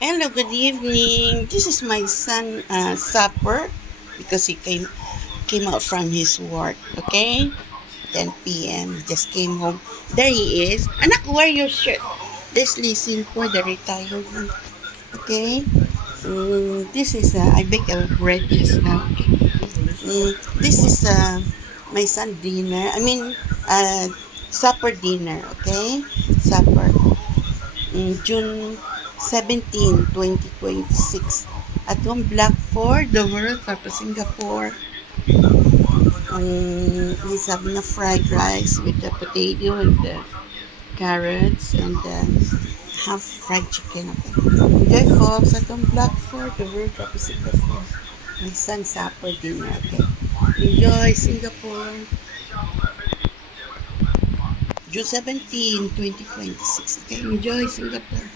Hello, good evening. This is my son supper because he came out from his work. Okay, 10 p.m. He just came home. There he is. Anak, wear your shirt. Let's listen for the retired one. Okay. This is I bake a bread just now. Okay. This is my son dinner. I mean supper dinner. Okay, supper. June 17, 2026. At home, Black Ford, the world, tapos Singapore. He's having a fried rice with the potato and the carrots and half fried chicken. Okay. Enjoy, folks. At home, Black Ford, the world, tapos Singapore. My son's supper dinner. Okay. Enjoy, Singapore. June 17, 2026. Okay. Enjoy, Singapore.